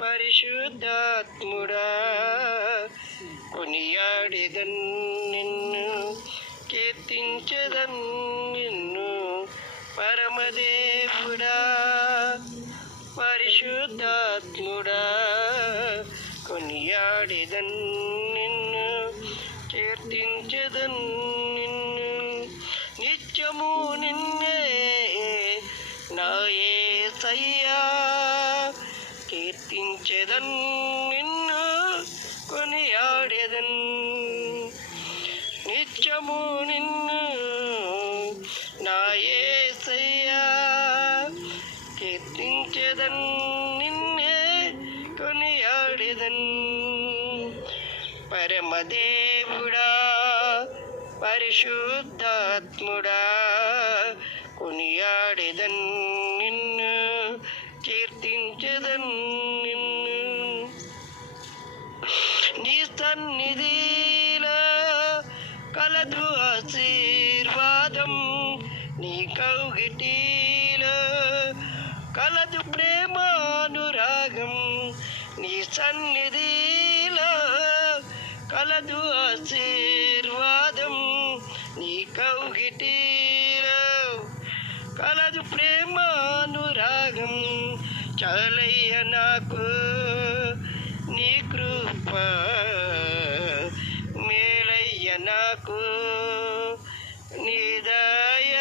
పరిశుద్ధాత్ముడా కొనియాడెదన్ నిన్ను, కీర్తించెదన్ నిన్ను పరమదేవుడా. పరిశుద్ధాత్ముడా కొనియాడెదన్ నిన్ను, కీర్తించెదన్ నిన్ను. నిత్యము నిన్నే నా యేసయ్యా, కీర్తించెదన్ నిన్ను, కొనియాడెదన్. నిత్యము నిన్ను నా యేసయ్యా, కీర్తించెదన్ నిన్నే, కొనియాడెదన్. పరమదేవుడా పరిశుద్ధాత్ముడా కొనియాడెదన్ నిన్ను, కీర్తించెదన్ నిన్ను. నీ సన్నిధిలో కలదు ఆశీర్వాదం, నీ కౌగిటిలో కలదు ప్రేమానురాగం. నీ సన్నిధిలో కలదు ఆశీర్వాదం, నీ కౌగిటిలో కలదు ప్రేమానురాగం. చాలయ్య నాకు నీ కృప, మేలయ్య నాకు నీ దయ.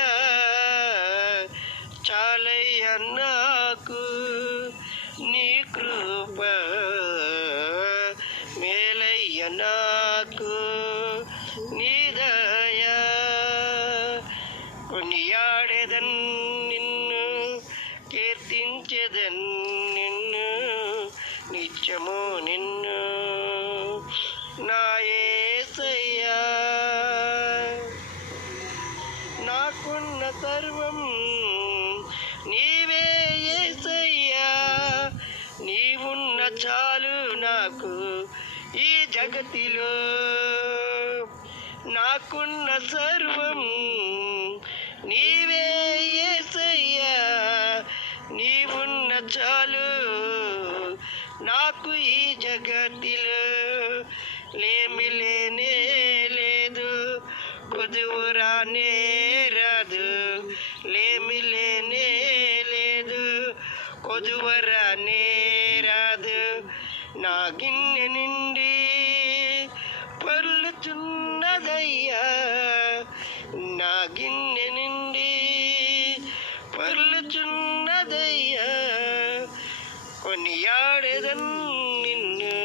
చాలయ్య నాకు నీ కృప, మేలయ్య నాకు నీ దయ. కొనియాడెదన్ నిన్ను, కీర్తించెదన్ నిన్ను, నిత్యము నిన్ను నా యేసయ్యా. నాకున్న సర్వం నీవే యేసయ్యా, నీవున్న చాలు నాకు ఈ జగతిలో. నాకున్న సర్వం నీవే యేసయ్యా, నీవున్న చాలు నాకు ఈ జగతిలో. లేమి లేనే లేదు, కొదువురానే రాదు. లేమి లేనే లేదు, కొదువరానే రాదు. నా గిన్నె నిండి పొర్లుచున్నదయ్యా, నా గిన్నె నిండి పొర్లుచున్నదయ్యా. కొనియాడెదన్ నిన్ను,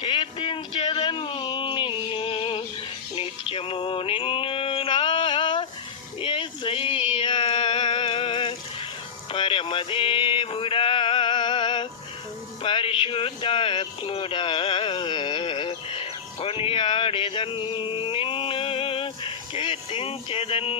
కీర్తించెదన్ నిన్ను, నిత్యము నిన్ను నా యేసయ్యా. పరమదేవుడా పరిశుద్ధాత్ముడా కొనియాడెదన్ నిన్ను, కీర్తించెదన్.